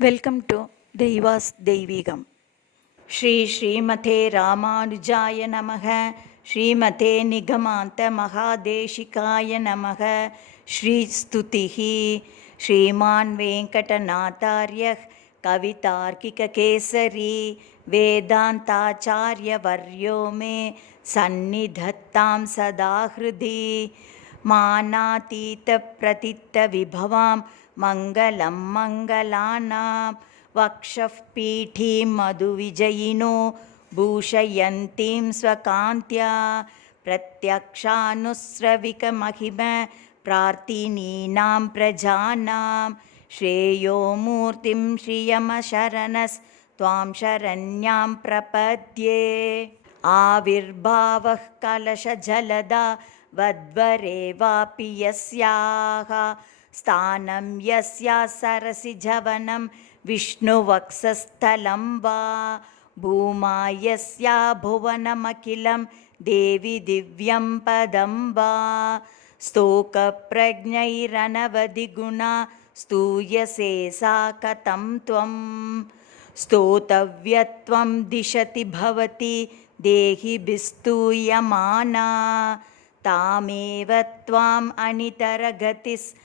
Welcome to தெய்வாஸ் தெய்வீகம் ஸ்ரீ ஸ்ரீமதே ராமானுஜாய நமக ஸ்ரீமதே நிகமாந்த மகாதேஷிகாய நமக ஸ்ரீ ஸ்துதிஹி ஸ்ரீமான் வெங்கடநாத்தாரிய கவிதார்க்கிகேசரி வேதாந்தாச்சாரியவர்யோ மே சந்நிதத்தாம் சதா ஹிருதி மானாதீத்த பிரதித்த விபவாம் मङ्गलं मङ्गलानां वक्षः पीठीं मधुविजयिनो भूषयन्तीं स्वकान्त्या प्रत्यक्षानुस्रविकमहिम प्रार्थिनीनां प्रजानां श्रेयो मूर्तिं श्रियमशरणस्त्वां शरण्यां प्रपद्ये। आविर्भावः कलशजलदा वद्वरे वापि यस्याः स्थानं यस्याः सरसिजवनं विष्णुवक्षस्थलं वा भूमा यस्या भुवनमखिलं देवि दिव्यं पदं वा स्तोकप्रज्ञैरनवधिगुणा स्तूयसे सा कथं त्वं स्तोतव्यत्वं दिशति भवति देहिभिस्तूयमाना तामेव त्वाम् अनितरगतिस्तोतुमाशं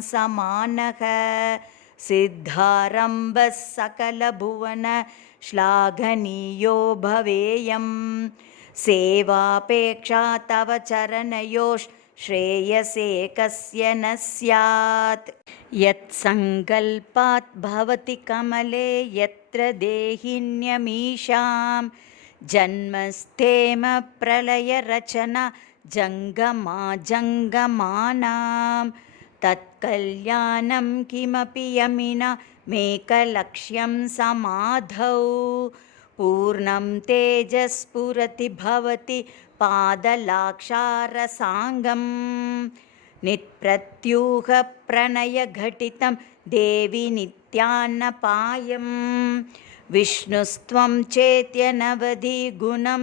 समानः सिद्धारम्भः सकलभुवन श्लाघनीयो भवेयं सेवापेक्षा तव चरणयोः श्रेयसे कस्य न स्यात्। यत्सङ्कल्पात् भवति कमले यत्र देहिन्यमीषां जन्मस्थेम प्रलयरचना जङ्गमा जङ्गमानां तत्कल्याणं किमपि यमिना मेकलक्ष्यं समाधौ। पूर्णं तेजस्फुरति भवति पादलाक्षारसाङ्गं नित्प्रत्यूहप्रणयघटितं देवि नित्यान्नपायं विष्णुस्त्वं चेत्यनवधिगुणं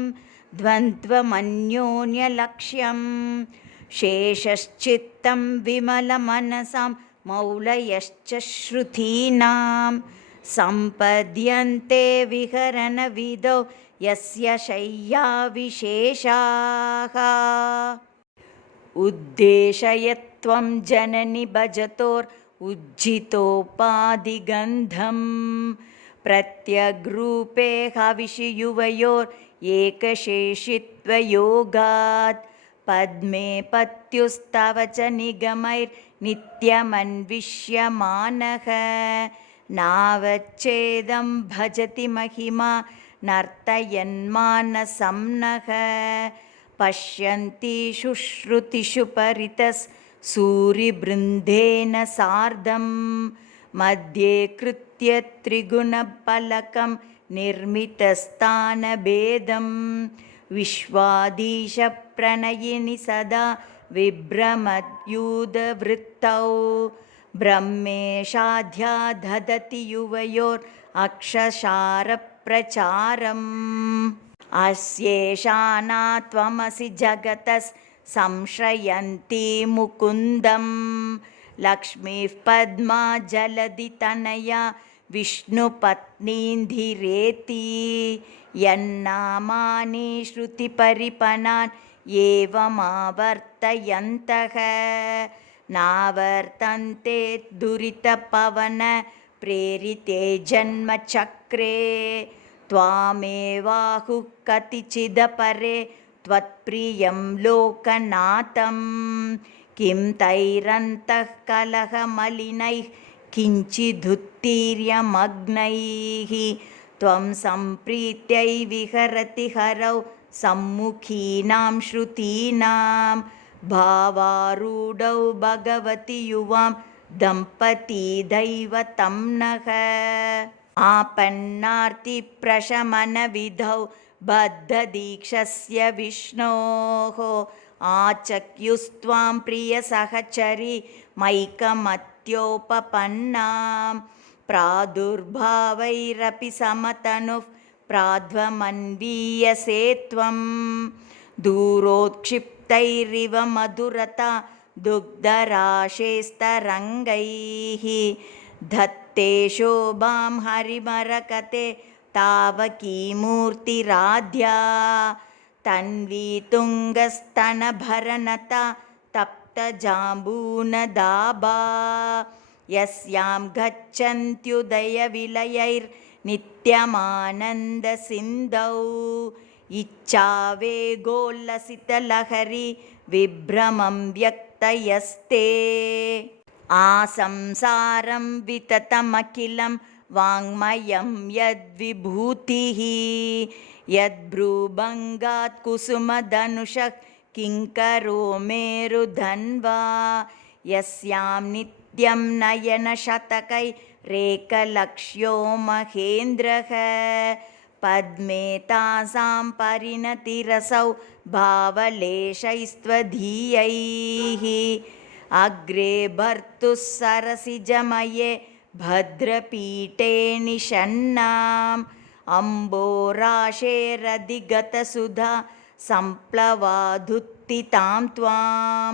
द्वन्द्वमन्योन्यलक्ष्यं शेषश्चित्तं विमलमनसां मौलयश्च श्रुतीनां सम्पद्यन्ते विहरणविदौ यस्य शय्याविशेषाः। उद्देशयत्वं जननि भजतोर् उज्झितोपाधिगन्धं प्रत्यग्रूपे हविषि युवयोर् एकशेषित्वयोगात् पद्मे पत्युस्तव च निगमैर्नित्यमन्विष्यमानः नावच्छेदं भजति महिमा नर्तयन्मानसं नः पश्यन्ति शुश्रुतिषु परितसूरिबृन्देन सार्धं मध्ये कृत्य त्रिगुणफलकं निर्मितस्थानभेदं विश्वाधीशप्रणयिनि सदा विभ्रमद्यूतवृत्तौ ब्रह्मेशाध्या ददति युवयोर् अक्षशारप्रचारम् अस्येषाना त्वमसि जगतः संश्रयन्ती मुकुन्दं लक्ष्मीः पद्मा जलधितनया विष्णुपत्नीन्धिरेति। यन्नामानि श्रुतिपरिपणान् एवमावर्तयन्तः। नावर्तन्ते दुरितपवन प्रेरिते जन्मचक्रे। त्वामेवाहुः कतिचिदपरे त्वत्प्रियं लोकनाथं किं तैरन्तः कलहमलिनैः किञ्चिदुत्तीर्यमग्नैः त्वं सम्प्रीत्यै विहरति हरौ सम्मुखीनां श्रुतीनां भावारूढौ भगवति युवां दम्पती दैवतं नः। आपन्नार्तिप्रशमनविधौ बद्धदीक्षस्य विष्णोः आचक्युस्त्वां प्रियसहचरी मैकमत्योपपन्नां प्रादुर्भावैरपि समतनुः प्राध्वमन्वीयसे त्वं दूरोत्क्षिप्तैरिव मधुरता दुग्धराशेस्तरङ्गैः धत्ते शोभां हरिमरकते तावकीमूर्तिराध्या तन्वी तुङ्गस्तनभरनता तप्तजाम्बूनदाबा यस्यां गच्छन्त्युदयविलयैर्नित्यमानन्दसिन्धौ। इच्छावेगोल्लसितलहरी विभ्रमं व्यक्तयस्ते। आसंसारं विततमखिलं वाङ्मयं यद्विभूतिः यद्भ्रूभङ्गात् कुसुमधनुषः किङ्करो मेरुधन्वा यस्यां नित्यं नयनशतकैरेकलक्ष्यो महेन्द्रः। पद्मे तासां परिणतिरसौ भावलेशैस्त्वधीयैः। अग्रे भर्तुः सरसिजमये भद्रपीठे निषण्णाम् अम्बोराशेरधिगतसुधा सम्प्लवाधुत्थितां त्वां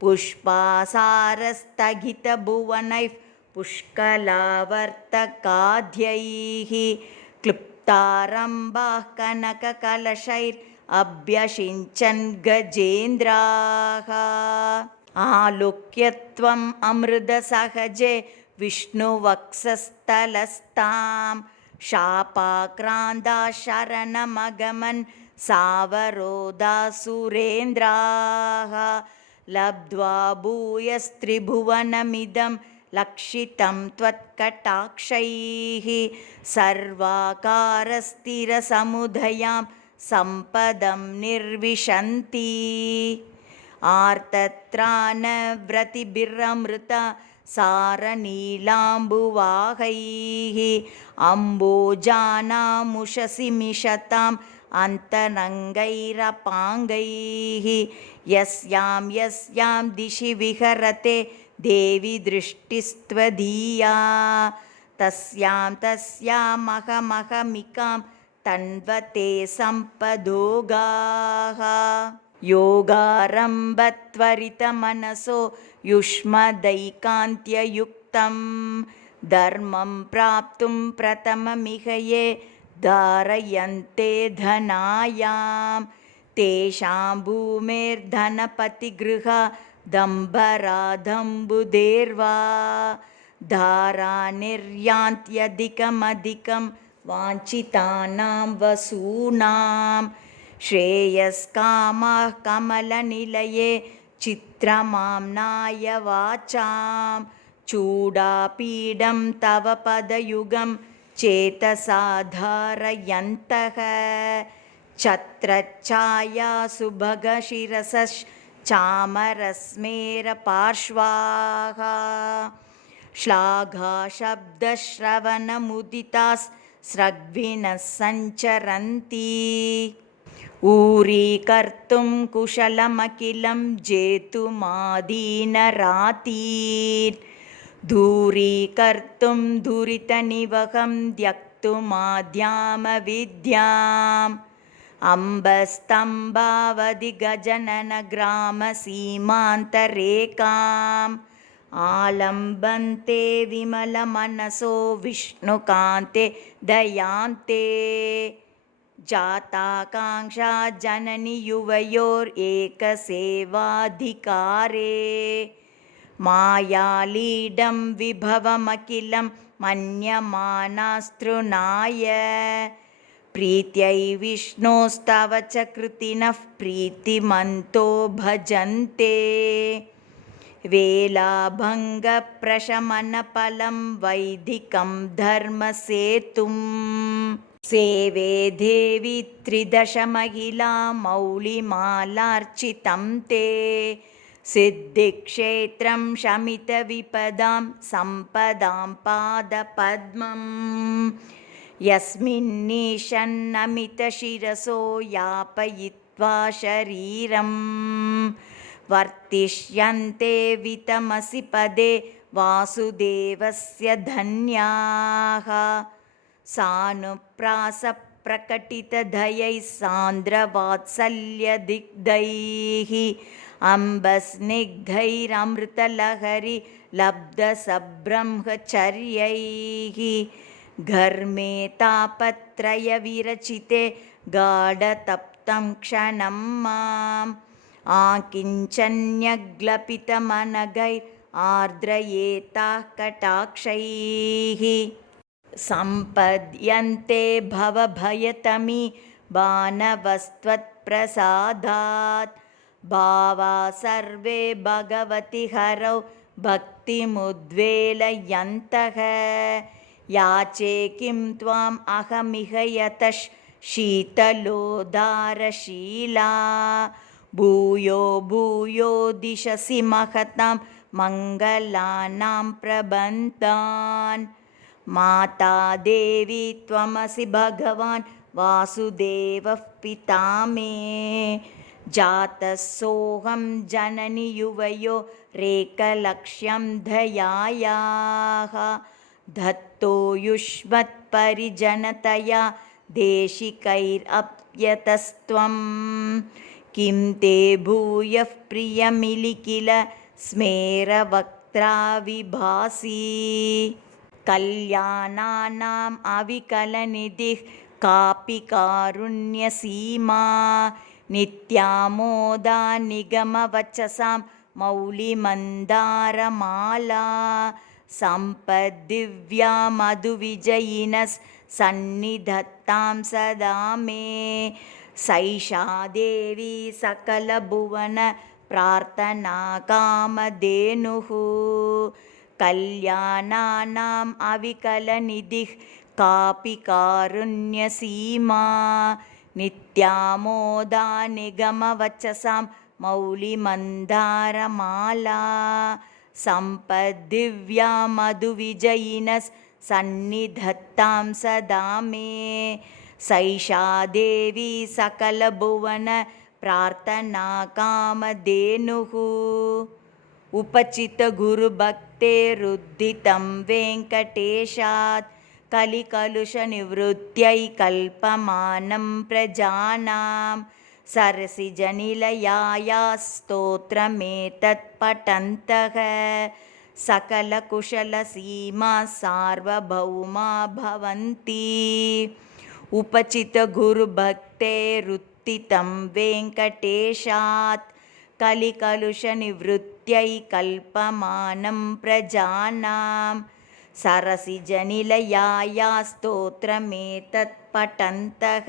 पुष्पासारस्थगितभुवनैः पुष्कलावर्तकाध्यैः क्लुप्तारम्भाः कनककलशैरभ्यषिञ्चन् गजेन्द्राः आलोक्य त्वम् अमृतसहजे विष्णुवक्षस्थलस्तां शापाक्रान्ता शरणमगमन् सावरोदासुरेन्द्राः लब्ध्वा भूयस्त्रिभुवनमिदं लक्षितं त्वत्कटाक्षैः सर्वाकारस्थिरसमुदयां सम्पदं निर्विशन्ति। आर्तत्राणव्रतिभिरमृता सारनीलाम्बुवाहैः अम्बोजानामुषसि मिषताम् अन्तरङ्गैरपाङ्गैः यस्यां यस्यां दिशि विहरते देवि दृष्टिस्त्वदीया तस्यां तस्यामहमहमिकां तन्वते सम्पदोगाः योगारम्भत्वरितमनसो युष्मदैकान्त्ययुक्तं धर्मं प्राप्तुं प्रथममिह ये धारयन्ते धनायां। तेषां भूमेर्धनपतिगृहा दम्भराधम्बुधेर्वा धारा निर्यान्त्यधिकमधिकं वाञ्छितानां वसूनां श्रेयस्कामाः कमलनिलये चित्रमाम्नाय वाचां चूडापीडं तव पदयुगं चेतसा धारयन्तः छत्रच्छाया सुभगशिरसश्चामरस्मेरपार्श्वाः श्लाघाशब्दश्रवणमुदितास्रग्विनः सञ्चरन्ति ऊरीकर्तुं कुशलमखिलं जेतुमादीनरातीन् दूरीकर्तुं दुरितनिवहं त्यक्तुमाद्यामविद्याम् अम्बस्तम्भावधि गजननग्रामसीमान्तरेकाम् आलम्बन्ते विमलमनसो विष्णुकान्ते दयान्ते जाताकाङ्क्षा जननि युवयोरेकसेवाधिकारे मायालीडं विभवमखिलं मन्यमानास्तृणाय। प्रीत्यै विष्णोस्तव च कृतिनः प्रीतिमन्तो भजन्ते। वेलाभङ्गप्रशमनफलं वैदिकं धर्मसेतुं सेवे देवि त्रिदशमहिला मौलिमालार्चितं ते। सिद्धिक्षेत्रं शमितविपदां सम्पदां पादपद्मम्। यस्मिन्नीशन्नमितशिरसो यापयित्वा शरीरं वर्तिष्यन्ते वितमसि पदे वासुदेवस्य धन्याः सानुप्रासप्रकटितधयैः सान्द्रवात्सल्यदिग्धैः अम्बस्निग्धैरमृतलहरि लब्धसब्रह्मचर्यैः। घर्मे तापत्रयविरचिते गाढतप्तं क्षणं माम्। आकिञ्चन्यग्लपितमनगै आर्द्रयेताः कटाक्षैः सम्पद्यन्ते भवभयतमी बाणवस्त्वत्प्रसादात्। भावा सर्वे भगवति हरौ भक्तिमुद्वेलयन्तः। याचे किं त्वाम् अहमिह यतः शीतलोदारशीला। भूयो भूयो दिशसि महतां मङ्गलानां प्रबन्धान् माता देवी त्वमसि भगवान् वासुदेवः पिता मे जातः सोऽहं जननि युवयो रेकलक्ष्यं धयायाः। धत्तो युष्मत्परिजनतया देशिकैरप्यतस्त्वं किं ते भूयः प्रियमिलि किल स्मेरवक्त्राविभासि। कल्याणानाम् अविकलनिधिः कापि कारुण्यसीमा। नित्यामोदा निगमवचसां मौलिमन्दारमाला। सम्पद्दिव्या मधुविजयिनस्सन्निधत्तां सदा मे। सैषा देवी सकलभुवन प्रार्थना कामधेनुः कल्याणानाम् अविकलनिधिः कापि कारुण्यसीमा। नित्यामोदा निगमवचसां मौलिमन्दारमाला। सम्पद्दिव्या मधुविजयिनस्सन्निधत्तां सदा मे। सैषा देवी सकलभुवन प्रार्थना कामधेनुः उपचितगुरुभक्तेरुद्धितं वेङ्कटेशात् कलिकलुषनिवृत्त्यै कल्पमानं प्रजानां सरसिजनिलयाया स्तोत्रमेतत् पठन्तः। सकलकुशलसीमा सार्वभौमा भवन्ति। उपचितगुरुभक्तेरुत्थितं वेङ्कटेशात् कल्पमानं प्रजानां। सरसिजनिलयाया स्तोत्रमेतत् पठन्तः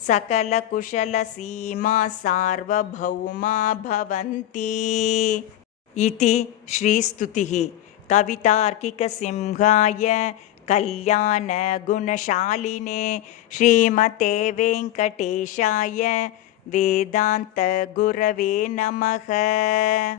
सकलकुशलसीमा सार्वभौमा भवन्ति। इति श्रीस्तुतिः। कवितार्किकसिंहाय कल्याणगुणशालिने श्रीमते वेङ्कटेशाय वेदान्तगुरवे नमः